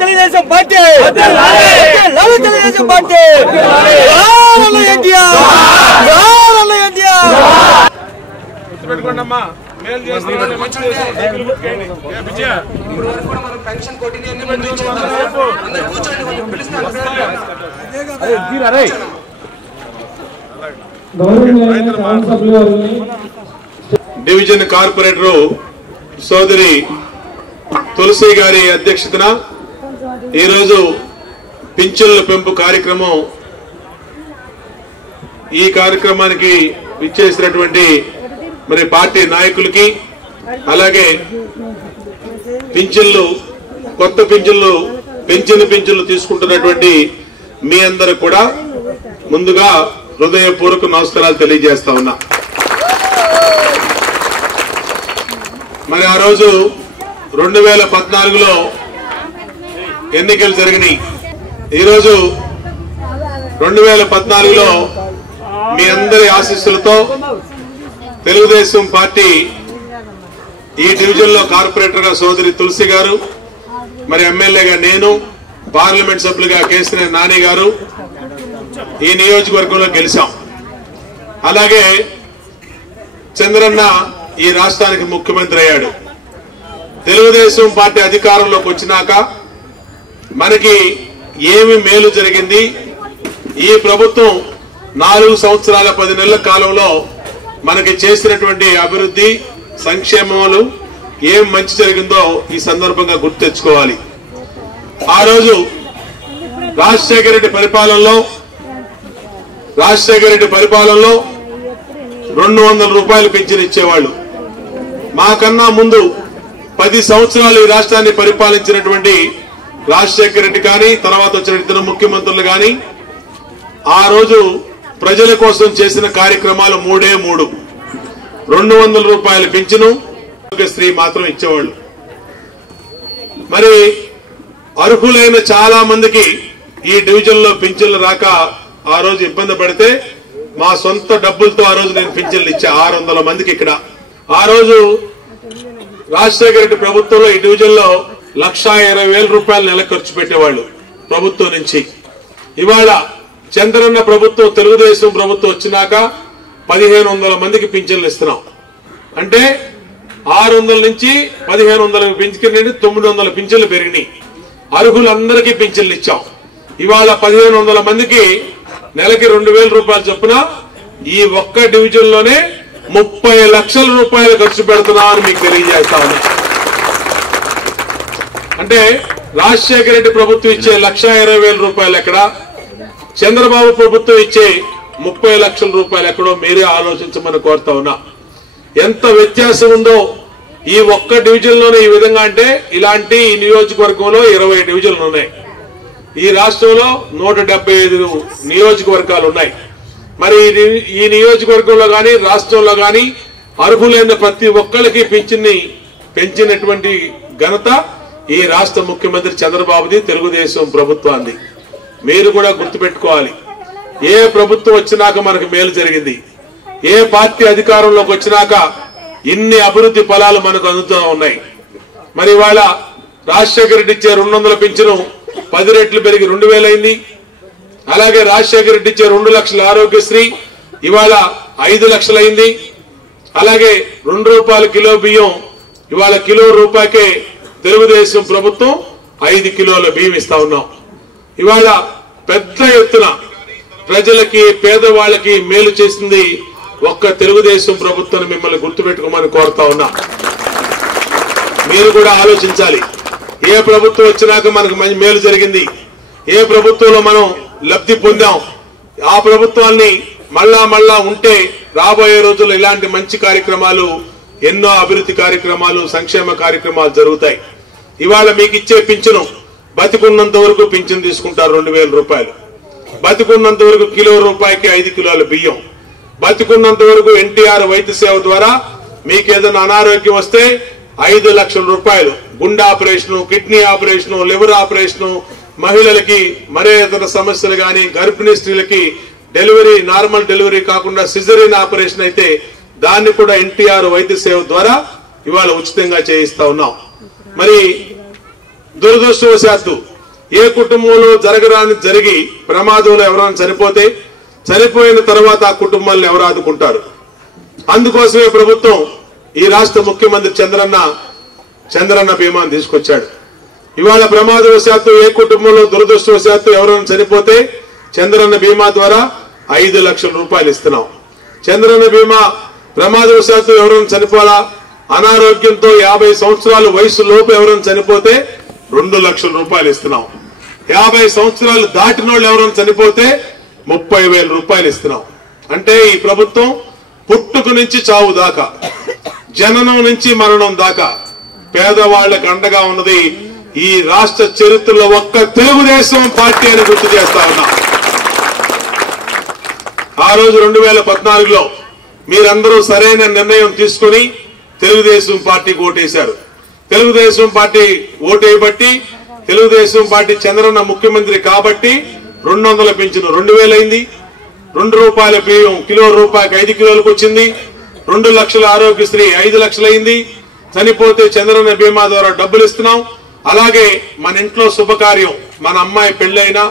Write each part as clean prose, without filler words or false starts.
Telugu Desam party Telugu Desam party పెట్టుకోండమ్మా మేలు చేస్తున్నారు division corporator సోదరి తులసి గారి అధ్యక్షతన ఈరోజు పింఛన్ల పెంపు కార్యక్రమం ఈ కార్యక్రమానికి విచ్చేసినటువంటి మరి పార్టీ నాయకులకి అలాగే పింఛన్లు కొత్త పింఛన్లు పింఛన్లు తీసుకుంటున్నటువంటి మీ అందరూ కూడా ముందుగా హృదయపూర్వక నమస్కారాలు తెలియజేస్తా ఉన్నా. మరి ఆ రోజు 2014లో ఎన్నికలు జరిగినాయి. ఈరోజు 2014లో మీ అందరి ఆశీస్సులతో తెలుగుదేశం పార్టీ ఈ డివిజన్ లో కార్పొరేటర్ గా సోదరి తులసి గారు, మరి ఎమ్మెల్యేగా నేను, పార్లమెంట్ సభ్యులుగా కేసీఆర్ నాని గారు ఈ నియోజకవర్గంలో గెలిచాం. అలాగే చంద్రన్న ఈ రాష్ట్రానికి ముఖ్యమంత్రి అయ్యాడు. తెలుగుదేశం పార్టీ అధికారంలోకి వచ్చినాక మనకి ఏమి మేలు జరిగింది, ఈ ప్రభుత్వం 4 సంవత్సరాల 10 నెలల కాలంలో మనకి చేసినటువంటి అభివృద్ధి సంక్షేమాలు ఏం మంచి జరిగిందో ఈ సందర్భంగా గుర్తు తెచ్చుకోవాలి. ఆ రోజు రాజశేఖర రెడ్డి పరిపాలనలో 200 రూపాయలు పింఛను ఇచ్చేవాళ్ళు. మాకన్నా ముందు 10 సంవత్సరాలు ఈ రాష్ట్రాన్ని పరిపాలించినటువంటి రాజశేఖర రెడ్డి కానీ తర్వాత వచ్చిన ఇద్దరు ముఖ్యమంత్రులు కానీ ఆ రోజు ప్రజల కోసం చేసిన కార్యక్రమాలు 3 200 రూపాయల పింఛను స్త్రీ మాత్రం ఇచ్చేవాళ్ళు. మరి అర్హులైన చాలా మందికి ఈ డివిజన్ లో పింఛన్లు రాక ఆ రోజు ఇబ్బంది పడితే మా సొంత డబ్బులతో ఆ రోజు నేను పింఛన్లు ఇచ్చా 600 మందికి. ఇక్కడ ఆ రోజు రాజశేఖర రెడ్డి ప్రభుత్వంలో ఈ డివిజన్ లో 1,20,000 రూపాయలు నెల ఖర్చు పెట్టేవాళ్ళు ప్రభుత్వం నుంచి. ఇవాళ చంద్రన్న ప్రభుత్వం తెలుగుదేశం ప్రభుత్వం వచ్చినాక 1,500 మందికి పింఛన్లు ఇస్తున్నాం. అంటే 600 నుంచి 1,500 పెంచుకుని 900 పింఛన్లు పెరిగినాయి. అర్హులందరికీ పింఛన్లు ఇచ్చాం. ఇవాళ 1,500 మందికి నెలకి 2,000 రూపాయలు చొప్పున ఈ ఒక్క డివిజన్ లోనే 30 లక్షల రూపాయలు ఖర్చు పెడుతున్నామని మీకు తెలియజేస్తా ఉన్నా. అంటే రాజశేఖర రెడ్డి ప్రభుత్వం ఇచ్చే 1,20,000 రూపాయలు ఎక్కడ, చంద్రబాబు ప్రభుత్వం ఇచ్చే 30 లక్షల రూపాయలు ఎక్కడో మీరే ఆలోచించమని కోరుతా ఉన్నా. ఎంత వ్యత్యాసం ఉందో ఈ ఒక్క డివిజన్ లోనే ఈ విధంగా. అంటే ఇలాంటి ఈ నియోజకవర్గంలో 20 డివిజన్లు ఉన్నాయి. ఈ రాష్ట్రంలో 175 నియోజకవర్గాలు ఉన్నాయి. మరి ఈ నియోజకవర్గంలో గాని రాష్ట్రంలో గాని అర్హులైన ప్రతి ఒక్కరికి పెంచినటువంటి ఘనత ఈ రాష్ట్ర ముఖ్యమంత్రి చంద్రబాబుది, తెలుగుదేశం ప్రభుత్వాన్ని. మీరు కూడా గుర్తుపెట్టుకోవాలి. ఏ ప్రభుత్వం వచ్చినాక మనకు మేలు జరిగింది, ఏ పార్టీ అధికారంలోకి వచ్చినాక ఇన్ని అభివృద్ధి ఫలాలు మనకు అందుతూ ఉన్నాయి. మరి ఇవాళ రాజశేఖర రెడ్డి ఇచ్చే 200 పింఛను 10 రెట్లు పెరిగి 2,000 అయింది. అలాగే రాజశేఖర రెడ్డి ఇచ్చే 2 లక్షల ఆరోగ్యశ్రీ ఇవాళ 5 లక్షలు అయింది. అలాగే 2 రూపాయల కిలో బియ్యం ఇవాళ కిలో రూపాయకే తెలుగుదేశం ప్రభుత్వం 5 కిలోల బియ్యం ఇస్తా ఉన్నాం. ఇవాళ పెద్ద ఎత్తున ప్రజలకి పేదవాళ్ళకి మేలు చేసింది ఒక్క తెలుగుదేశం ప్రభుత్వం. మిమ్మల్ని గుర్తుపెట్టుకోమని కోరుతా ఉన్నా. మీరు కూడా ఆలోచించాలి. ఏ ప్రభుత్వం వచ్చినాక మనకు మేలు జరిగింది, ఏ ప్రభుత్వంలో మనం లబ్ధి పొందాం, ఆ ప్రభుత్వాన్ని మళ్ళా ఉంటే రాబోయే రోజుల్లో ఇలాంటి మంచి కార్యక్రమాలు, ఎన్నో అభివృద్ధి కార్యక్రమాలు, సంక్షేమ కార్యక్రమాలు జరుగుతాయి. ఇవాళ మీకు ఇచ్చే పింఛను బతికున్నంత వరకు పింఛను తీసుకుంటారు 2,000 రూపాయలు. బతికున్నంత వరకు కిలో రూపాయికి 5 కిలోల బియ్యం. బతికున్నంత వరకు ఎన్టీఆర్ వైద్య సేవ ద్వారా మీకు ఏదైనా అనారోగ్యం వస్తే 5 లక్షల రూపాయలు గుండె operation, kidney operation, liver operation, మహిళలకి మరే ఇతర సమస్యలు గాని, గర్భిణీ స్త్రీలకి డెలివరీ, నార్మల్ డెలివరీ కాకుండా సిజరీన్ ఆపరేషన్ అయితే దాన్ని కూడా ఎన్టీఆర్ వైద్య సేవ ద్వారా ఇవాళ ఉచితంగా చేయిస్తా ఉన్నాం. మరి దురదృష్టవశాత్తు ఏ కుటుంబంలో జరగరాని జరిగి ప్రమాదంలో ఎవరైనా చనిపోతే చనిపోయిన తర్వాత ఆ కుటుంబాలను ఎవరు ఆదుకుంటారు? అందుకోసమే ప్రభుత్వం ఈ రాష్ట్ర ముఖ్యమంత్రి చంద్రన్న బీమాను తీసుకొచ్చాడు. ఇవాళ ప్రమాదవశాత్తు ఏ కుటుంబంలో దురదృష్టవశాత్తు ఎవరైనా చనిపోతే చంద్రన్న బీమా ద్వారా 5 లక్షల రూపాయలు ఇస్తున్నాం. చంద్రన్న బీమా ప్రమాదవశాత్తు ఎవరైనా చనిపోలా, అనారోగ్యంతో 50 సంవత్సరాల వయసు లోపు ఎవరైనా చనిపోతే 2 లక్షల రూపాయలు ఇస్తున్నాం. 50 సంవత్సరాలు దాటిన వాళ్ళు ఎవరైనా చనిపోతే 30,000 రూపాయలు ఇస్తున్నాం. అంటే ఈ ప్రభుత్వం పుట్టుక నుంచి చావు దాకా, జననం నుంచి మరణం దాకా పేదవాళ్లకు అండగా ఉన్నది ఈ రాష్ట్ర చరిత్రలో ఒక్క తెలుగుదేశం పార్టీ అని గుర్తు చేస్తా ఉన్నా. ఆ రోజు 2014లో మీరందరూ సరైన నిర్ణయం తీసుకుని తెలుగుదేశం పార్టీకి ఓటేశారు. తెలుగుదేశం పార్టీ ఓటేయబట్టి తెలుగుదేశం పార్టీ చంద్రన్న ముఖ్యమంత్రి కాబట్టి 200 పెంచిన 2,000 అయింది. 2 రూపాయల బియ్యం కిలో రూపాయికి 5 కిలోలకు వచ్చింది. 2 లక్షల ఆరోగ్యశ్రీ 5 లక్షలు అయింది. చనిపోతే చంద్రన్న బీమా ద్వారా డబ్బులు ఇస్తున్నాం. అలాగే మన ఇంట్లో శుభకార్యం, మన అమ్మాయి పెళ్లైనా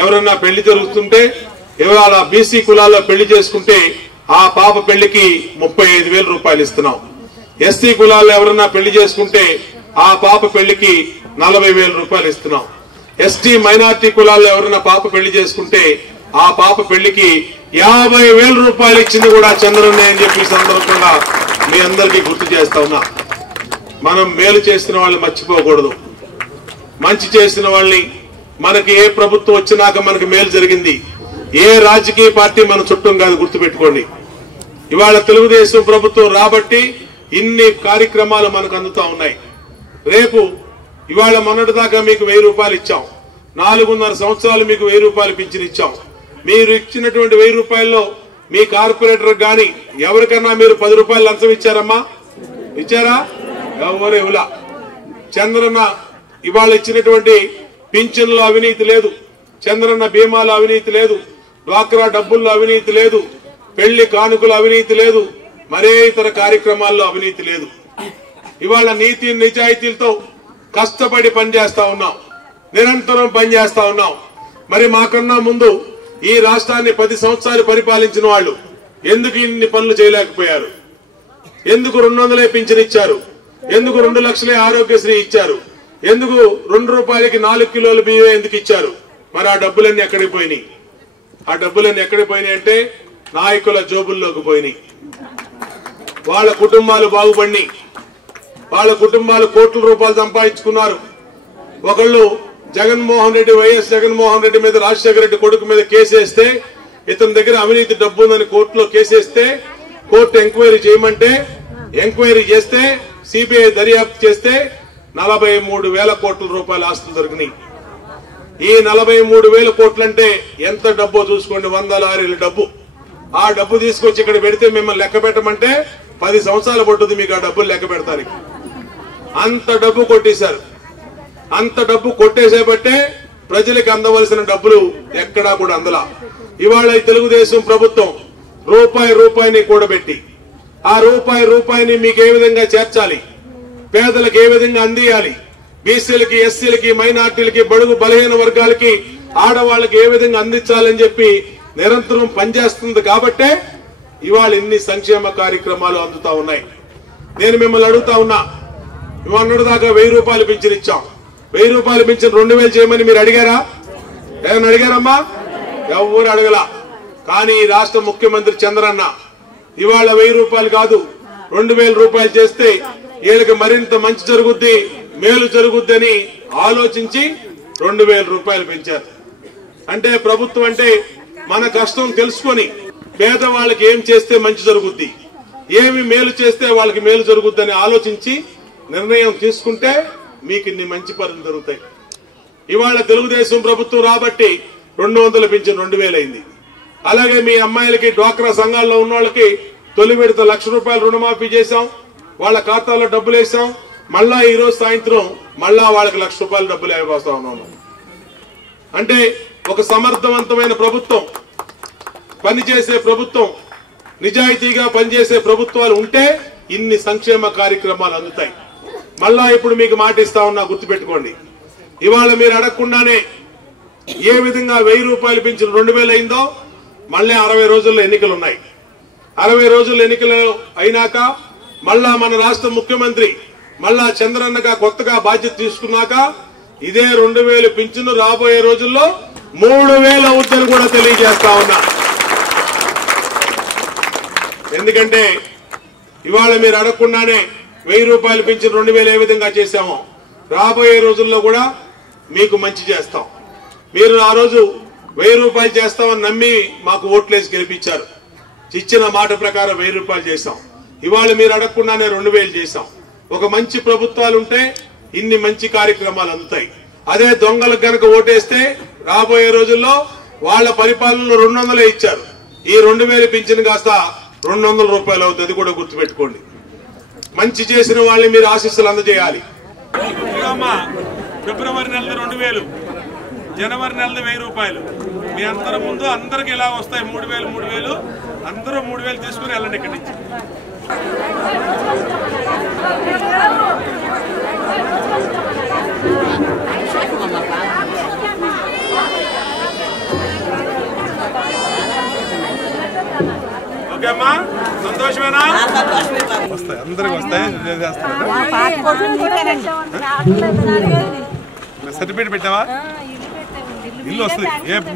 ఎవరన్నా పెళ్లి జరుగుతుంటే ఇవాళ బీసీ కులాల్లో పెళ్లి చేసుకుంటే ఆ పాప పెళ్లికి 35,000 రూపాయలు ఇస్తున్నాం. ఎస్సీ కులాల్లో ఎవరన్నా పెళ్లి చేసుకుంటే ఆ పాప పెళ్లికి 40,000 రూపాయలు ఇస్తున్నాం. ఎస్టీ మైనార్టీ కులాల్లో ఎవరైనా పాప పెళ్లి చేసుకుంటే ఆ పాప పెళ్లికి 50,000 రూపాయలు ఇచ్చింది కూడా చంద్రన్న అని చెప్పి సందర్భంగా మీ అందరికీ గుర్తు చేస్తా ఉన్నా. మనం మేలు చేసిన వాళ్ళని మర్చిపోకూడదు. మంచి చేసిన వాళ్ళని, మనకి ఏ ప్రభుత్వం వచ్చినాక మనకి మేలు జరిగింది, ఏ రాజకీయ పార్టీ మన చుట్టం కాదు, గుర్తుపెట్టుకోండి. ఇవాళ తెలుగుదేశం ప్రభుత్వం రాబట్టి ఇన్ని కార్యక్రమాలు మనకు అందుతా ఉన్నాయి. రేపు ఇవాళ మొన్నటిదాకా మీకు 1000 రూపాయలు ఇచ్చాం. 4.5 సంవత్సరాలు మీకు 1000 రూపాయలు పింఛన్ ఇచ్చాం. మీరు ఇచ్చినటువంటి 1000 రూపాయల్లో మీ కార్పొరేటర్ గాని ఎవరికన్నా మీరు 10 రూపాయలు లంచం ఇచ్చారమ్మా? ఇచ్చారా? ఎవరు ఇవ్వలా. చంద్రన్న ఇవాళ ఇచ్చినటువంటి పింఛన్లో అవినీతి లేదు, చంద్రన్న బీమాలో అవినీతి లేదు, డ్వాక్రా డబ్బుల్లో అవినీతి లేదు, పెళ్లి కానుకల అవినీతి లేదు, మరే ఇతర కార్యక్రమాల్లో అవినీతి లేదు. ఇవాళ నీతి నిజాయితీలతో కష్టపడి పనిచేస్తా ఉన్నాం, నిరంతరం పనిచేస్తా ఉన్నాం. మరి మాకన్నా ముందు ఈ రాష్ట్రాన్ని 10 సంవత్సరాలు పరిపాలించిన వాళ్ళు ఎందుకు ఇన్ని పనులు చేయలేకపోయారు? ఎందుకు 200 పింఛన్ ఇచ్చారు? ఎందుకు 2 లక్షలే ఆరోగ్యశ్రీ ఇచ్చారు? ఎందుకు 2 రూపాయలకి 4 కిలోల బియ్యం ఎందుకు ఇచ్చారు? మరి ఆ డబ్బులన్నీ ఎక్కడికి పోయినాయి? ఆ డబ్బులన్నీ ఎక్కడికి పోయినాయి అంటే నాయకుల జోబుల్లోకి పోయినాయి. వాళ్ళ కుటుంబాలు బాగుపడినాయి. వాళ్ళ కుటుంబాలు కోట్ల రూపాయలు సంపాదించుకున్నారు. ఒకళ్ళు జగన్మోహన్ రెడ్డి, వైఎస్ జగన్మోహన్ రెడ్డి మీద రాజశేఖర రెడ్డి కొడుకు మీద కేసేస్తే, ఇతని దగ్గర అవినీతి డబ్బు ఉందని కోర్టులో కేసేస్తే, కోర్టు ఎంక్వైరీ చేయమంటే ఎంక్వైరీ చేస్తే, సిబిఐ దర్యాప్తు చేస్తే 43,000 కోట్ల రూపాయల ఆస్తులు దొరికినాయి. ఈ 43,000 కోట్లంటే ఎంత డబ్బో చూసుకోండి, 100 లారీల డబ్బు. ఆ డబ్బు తీసుకొచ్చి ఇక్కడ పెడితే మిమ్మల్ని లెక్క పెట్టమంటే 10 సంవత్సరాలు పట్టుద్ది మీకు ఆ డబ్బులు లెక్క పెడతానికి. అంత డబ్బు కొట్టేశారు. అంత డబ్బు కొట్టేసేబట్టే ప్రజలకు అందవలసిన డబ్బులు ఎక్కడా కూడా అందలా. ఇవాళ తెలుగుదేశం ప్రభుత్వం రూపాయిని కూడబెట్టి ఆ రూపాయిని మీకు ఏ విధంగా చేర్చాలి, పేదలకు ఏ విధంగా అందియాలి, బీసీలకి, ఎస్సీలకి, మైనార్టీలకి, బడుగు బలహీన వర్గాలకి, ఆడవాళ్ళకి ఏ విధంగా అందించాలని చెప్పి నిరంతరం పనిచేస్తుంది. కాబట్టే ఇవాళ ఇన్ని సంక్షేమ కార్యక్రమాలు అందుతా ఉన్నాయి. నేను మిమ్మల్ని అడుగుతా ఉన్నా, ఇవాళదాకా 1000 రూపాయలు పింఛన్ ఇచ్చాం. 1000 రూపాయలు పింఛన్ 2,000 చేయమని మీరు అడిగారా? ఏమన్నా అడిగారమ్మా? ఎవరు అడగలా. కానీ ఈ రాష్ట్ర ముఖ్యమంత్రి చంద్రన్న ఇవాళ 1000 రూపాయలు కాదు 2,000 రూపాయలు చేస్తే వీళ్ళకి మరింత మంచి జరుగుద్ది, మేలు జరుగుద్ది అని ఆలోచించి 2,000 రూపాయలు పెంచారు. అంటే ప్రభుత్వం అంటే మన కష్టం తెలుసుకొని పేదవాళ్ళకి ఏం చేస్తే మంచి జరుగుద్ది, ఏమి మేలు చేస్తే వాళ్ళకి మేలు జరుగుద్దని ఆలోచించి నిర్ణయం తీసుకుంటే మీకు ఇన్ని మంచి పనులు జరుగుతాయి. ఇవాళ తెలుగుదేశం ప్రభుత్వం రాబట్టి 200 పింఛన్ 2,000 అయింది. అలాగే మీ అమ్మాయిలకి, డ్వాక్రా సంఘాల్లో ఉన్న వాళ్ళకి తొలి విడత 1,00,000 రూపాయలు రుణమాఫీ చేశాం. వాళ్ళ ఖాతాలో డబ్బులు వేసాం. మళ్ళా ఈ రోజు సాయంత్రం మళ్ళా వాళ్ళకి 1,00,000 రూపాయలు డబ్బులు వేయబోస్తా ఉన్నాను. అంటే ఒక సమర్థవంతమైన ప్రభుత్వం, పనిచేసే ప్రభుత్వం, నిజాయితీగా పనిచేసే ప్రభుత్వాలు ఉంటే ఇన్ని సంక్షేమ కార్యక్రమాలు అందుతాయి. మళ్ళా ఇప్పుడు మీకు మాట ఇస్తా ఉన్నా, గుర్తుపెట్టుకోండి. ఇవాళ మీరు అడగకుండానే ఏ విధంగా 1000 రూపాయలు పెంచిన 2000 అయిందో మళ్ళీ 60 రోజుల్లో ఎన్నికలు ఉన్నాయి. 60 రోజుల్లో ఎన్నికలు అయినాక మళ్ళా మన రాష్ట్ర ముఖ్యమంత్రి మళ్ళా చంద్రన్నగా కొత్తగా బాధ్యత తీసుకున్నాక ఇదే 2000 పింఛను రాబోయే రోజుల్లో 3000 అవుతుందని కూడా తెలియజేస్తా ఉన్నా. ఎందుకంటే ఇవాళ మీరు అడగకుండానే 1000 రూపాయలు పింఛను 2000 ఏ విధంగా చేశామో రాబోయే రోజుల్లో కూడా మీకు మంచి చేస్తాం. మీరు ఆ రోజు 1000 రూపాయలు చేస్తామని నమ్మి మాకు ఓట్లేసి గెలిపించారు. ఇచ్చిన మాట ప్రకారం 1000 రూపాయలు చేశాం. ఇవాళ మీరు అడగకుండానే 2000 చేశాం. ఒక మంచి ప్రభుత్వాలు ఉంటే ఇన్ని మంచి కార్యక్రమాలు అందుతాయి. అదే దొంగలకు గనక ఓటేస్తే రాబోయే రోజుల్లో వాళ్ళ పరిపాలనలో 200 ఇచ్చారు. ఈ 2000 పింఛను కాస్త 200 రూపాయలు అవుతుంది. కూడా గుర్తుపెట్టుకోండి. మంచి చేసిన వాళ్ళని మీరు ఆశీస్సులు అందజేయాలి. ఫిబ్రవరి నెలది 2000, జనవరి నెలది 1000 రూపాయలు. మీ అందరి ముందు అందరికి ఇలా వస్తాయి 3000 అందరూ 3000 తీసుకుని వెళ్ళండి ఇక్కడి నుంచి. ఓకే అమ్మా, సంతోషమేనా? వస్తాయి, అందరికి వస్తాయి. సర్టిఫికేట్ పెట్టావా? ఇల్లు వస్తుంది,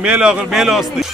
మేలో వస్తుంది.